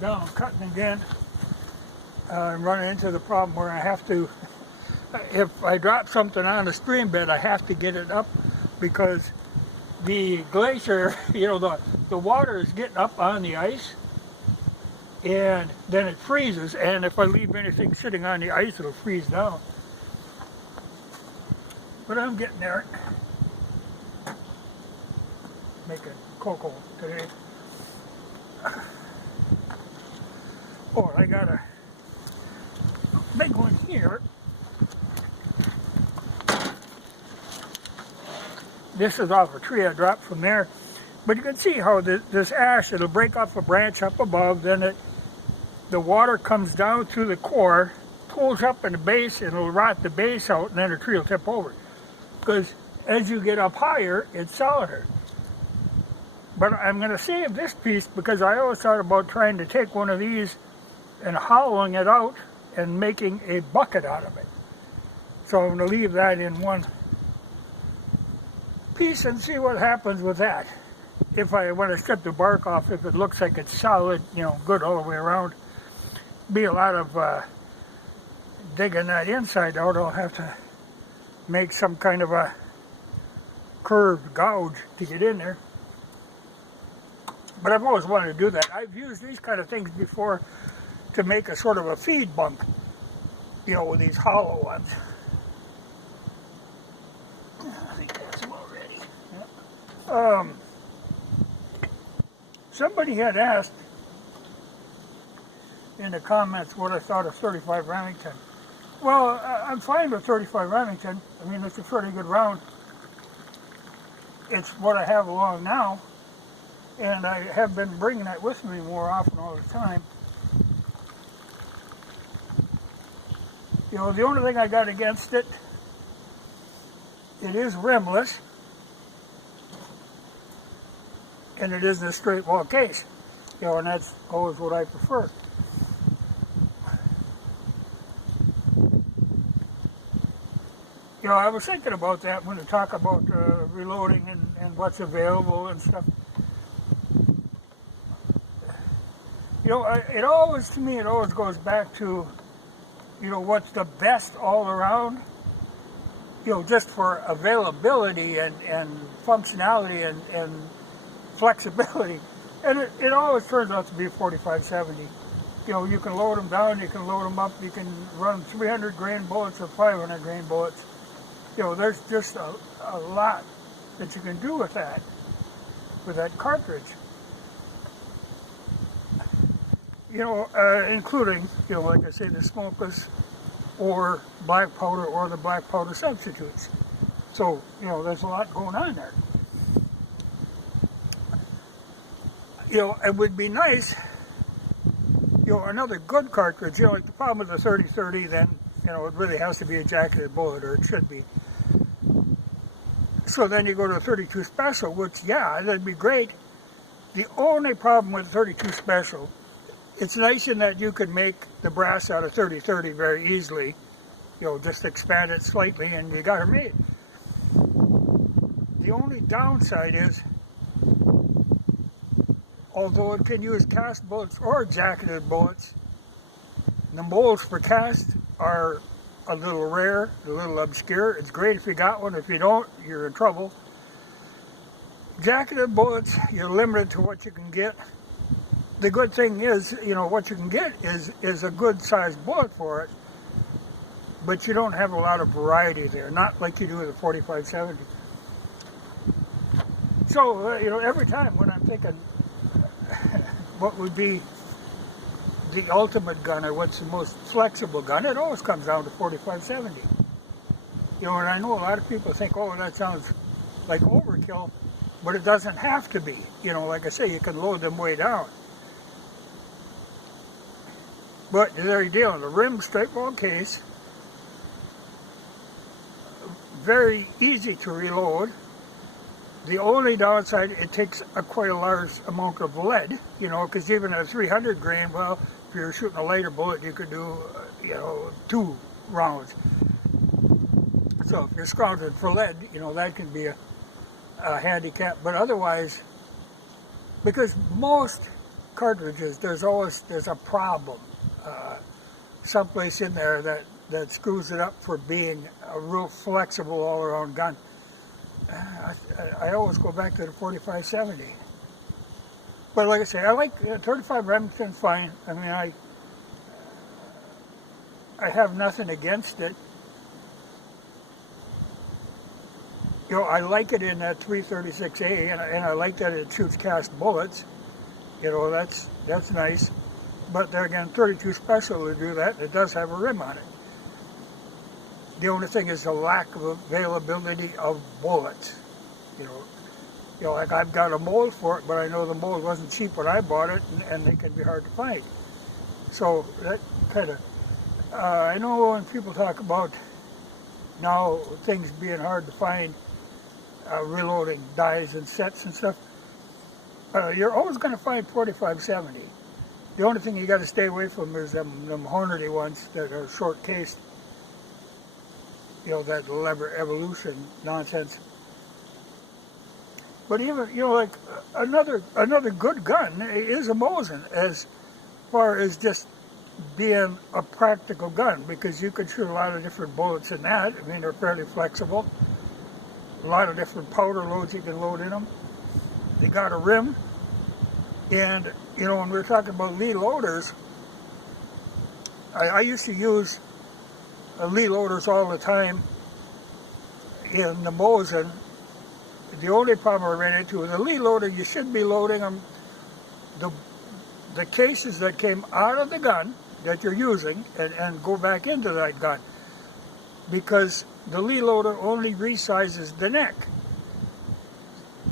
down cutting again. I'm running into the problem where I have to, if I drop something on the stream bed, I have to get it up because the glacier, the water is getting up on the ice and then it freezes, and if I leave anything sitting on the ice, it'll freeze down. But I'm getting there. Making cocoa today. Oh, I got a big one here. This is off a tree I dropped from there. But you can see how this ash, it'll break off a branch up above, then the water comes down through the core, pulls up in the base, and it'll rot the base out, and then the tree will tip over. Because as you get up higher, it's solider. But I'm going to save this piece because I always thought about trying to take one of these and hollowing it out and making a bucket out of it. So I'm going to leave that in one piece and see what happens with that. If I want to strip the bark off, if it looks like it's solid, good all the way around, be a lot of digging that inside out. I'll have to make some kind of a curved gouge to get in there. But I've always wanted to do that. I've used these kind of things before to make a sort of a feed bunk, with these hollow ones. I think that's about ready. Yeah. Somebody had asked in the comments what I thought of 35 Remington. Well, I'm fine with 35 Remington. I mean, it's a pretty good round. It's what I have along now, and I have been bringing it with me more often all the time. The only thing I got against it, it is rimless, and it isn't a straight wall case, and that's always what I prefer. I was thinking about that when we talk about reloading and what's available and stuff. It always goes back to, what's the best all around, just for availability and functionality and flexibility. And it always turns out to be 4570. You can load them down, you can load them up, you can run 300 grain bullets or 500 grain bullets. There's just a lot that you can do with that cartridge. Including, like I say, the smokeless or black powder or the black powder substitutes. So, there's a lot going on there. It would be nice, another good cartridge, like the problem with the 30-30, then, it really has to be a jacketed bullet, or it should be. So then you go to a 32 Special, which, that'd be great. The only problem with 32 Special, it's nice in that you could make the brass out of 30-30 very easily. Just expand it slightly and you got her made. The only downside is, although it can use cast bullets or jacketed bullets, the molds for cast are a little rare, a little obscure. It's great if you got one. If you don't, you're in trouble. Jacketed bullets, you're limited to what you can get. The good thing is, what you can get is a good sized bullet for it, but you don't have a lot of variety there, not like you do with a 45-70. So, every time when I'm thinking what would be the ultimate gun or what's the most flexible gun, it always comes down to 45-70. And I know a lot of people think, oh, that sounds like overkill, but it doesn't have to be. Like I say, you can load them way down. But there you deal, the rim straight wall case, very easy to reload. The only downside, it takes quite a large amount of lead, because even at 300 grain, well, if you're shooting a lighter bullet, you could do, 2 rounds. So if you're scrounging for lead, that can be a handicap. But otherwise, because most cartridges, there's a problem someplace in there that screws it up for being a real flexible all-around gun. I always go back to the 45-70. But like I say, I like 35 Remington fine. I mean, I have nothing against it. You know, I like it in that 336A, and I like that it shoots cast bullets. You know, that's nice. But there again, 32 Special to do that, it does have a rim on it. The only thing is the lack of availability of bullets. You know, like I've got a mold for it, but I know the mold wasn't cheap when I bought it, and they can be hard to find. So that kind of, I know when people talk about now things being hard to find, reloading dies and sets and stuff, you're always going to find 45-70. The only thing you got to stay away from is them Hornady ones that are short cased. You know, that lever evolution nonsense. But even, you know, like another good gun is a Mosin as far as just being a practical gun, because you can shoot a lot of different bullets in that. I mean, they're fairly flexible. A lot of different powder loads you can load in them. They got a rim. And, you know, when we were talking about Lee loaders, I used to use Lee loaders all the time in the Mosin. The only problem I ran into with a Lee loader, you should be loading them, the cases that came out of the gun that you're using and go back into that gun, because the Lee loader only resizes the neck.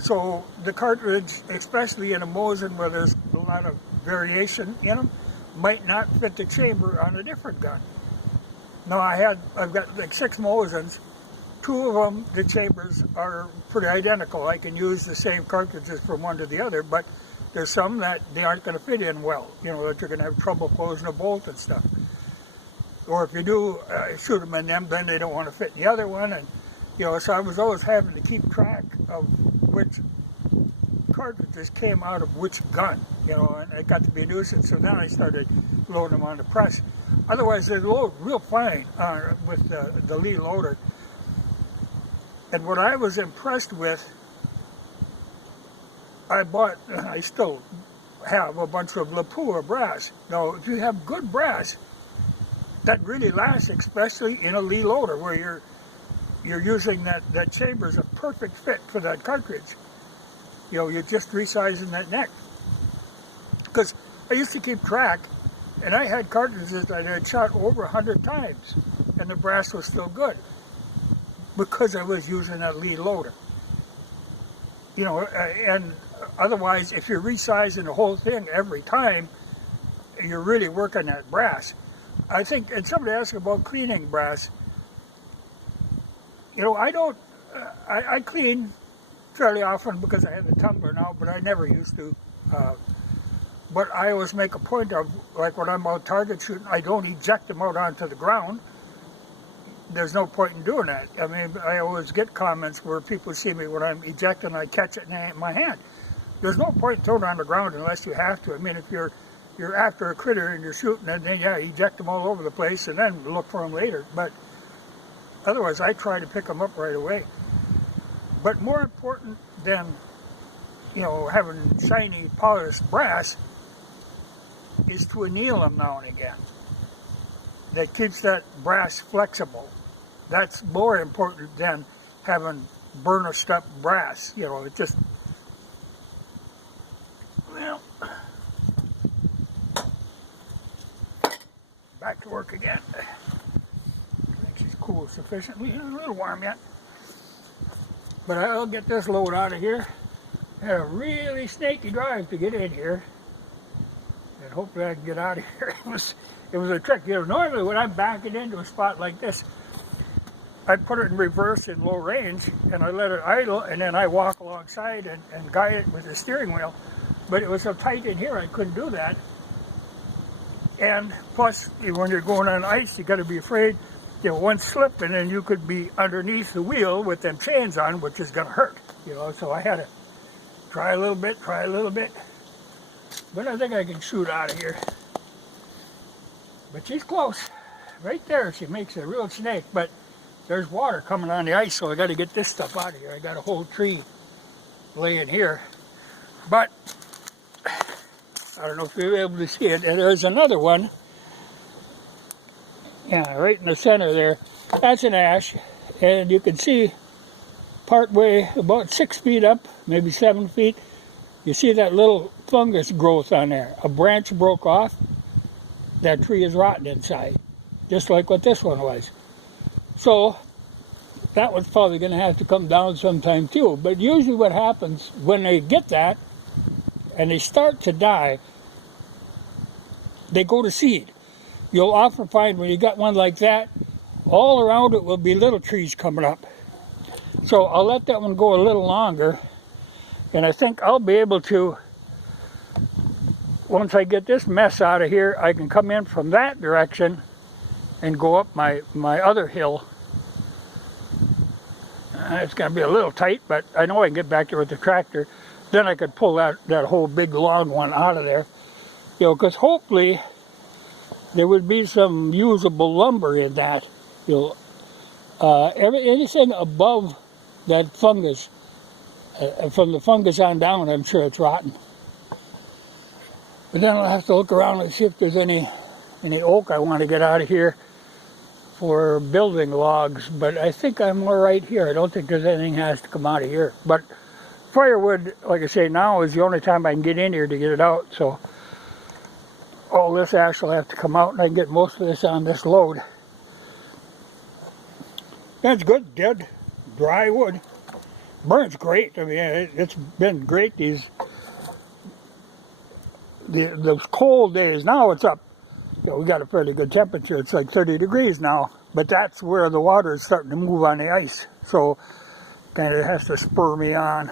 So the cartridge, especially in a Mosin where there's a lot of variation in them, might not fit the chamber on a different gun. Now I've got like 6 Mosins. 2 of them, the chambers are pretty identical. I can use the same cartridges from one to the other, but there's some that they aren't going to fit in well, you know, that you're going to have trouble closing a bolt and stuff. Or if you do shoot them in them, then they don't want to fit in the other one. And, you know, so I was always having to keep track of which cartridges came out of which gun, you know, and it got to be a nuisance. So then I started loading them on the press. Otherwise, they load real fine with the Lee loader. And what I was impressed with, I still have a bunch of Lapua brass. Now, if you have good brass, that really lasts, especially in a Lee loader where you're using that chamber is a perfect fit for that cartridge. You know, you're just resizing that neck. Because I used to keep track, and I had cartridges that I had shot over 100 times, and the brass was still good, because I was using that Lee loader. You know, and otherwise, if you're resizing the whole thing every time, you're really working that brass. I think, and somebody asked about cleaning brass. You know, I clean fairly often because I have the tumbler now, but I never used to. But I always make a point of, like when I'm out target shooting, I don't eject them out onto the ground. There's no point in doing that. I mean, I always get comments where people see me when I'm ejecting, I catch it in my hand. There's no point in throwing it on the ground unless you have to. I mean, if you're after a critter and you're shooting, and then yeah, eject them all over the place and then look for them later. But otherwise, I try to pick them up right away. But more important than, you know, having shiny polished brass is to anneal them now and again. That keeps that brass flexible. That's more important than having burnished up brass. You know, it just, well, back to work again. I think she's cooled sufficiently. A little warm yet. But I'll get this load out of here. I had a really snaky drive to get in here. And hopefully I can get out of here. It was a trick. You know, normally when I'm backing into a spot like this, I put it in reverse in low range and I let it idle, and then I walk alongside and guide it with the steering wheel. But it was so tight in here I couldn't do that. And plus, when you're going on ice, you got to be afraid, you know, one slip and then you could be underneath the wheel with them chains on, which is going to hurt. You know, so I had to try a little bit. But I think I can shoot out of here. But she's close. Right there, she makes a real snake. But there's water coming on the ice, so I got to get this stuff out of here. I got a whole tree laying here. But I don't know if you're able to see it. And there's another one. Yeah, right in the center there. That's an ash. And you can see part way about 6 feet up, maybe 7 feet. You see that little fungus growth on there. A branch broke off. That tree is rotten inside, just like what this one was. So that one's probably going to have to come down sometime too. But usually what happens when they get that and they start to die, they go to seed. You'll often find when you got one like that, all around it will be little trees coming up. So I'll let that one go a little longer. And I think I'll be able to, once I get this mess out of here, I can come in from that direction and go up my other hill. It's going to be a little tight, but I know I can get back there with the tractor. Then I could pull that whole big long one out of there. You know, because hopefully there would be some usable lumber in that. You know, anything above that fungus, from the fungus on down, I'm sure it's rotten. But then I'll have to look around and see if there's any oak I want to get out of here for building logs. But I think I'm all right here. I don't think there's anything has to come out of here. But firewood, like I say, now is the only time I can get in here to get it out. So all this ash will have to come out, and I can get most of this on this load. That's good, dead, dry wood. Burns great. I mean, it's been great those cold days. Now it's up. You know, we got a fairly good temperature. It's like 30 degrees now. But that's where the water is starting to move on the ice. So kind of has to spur me on.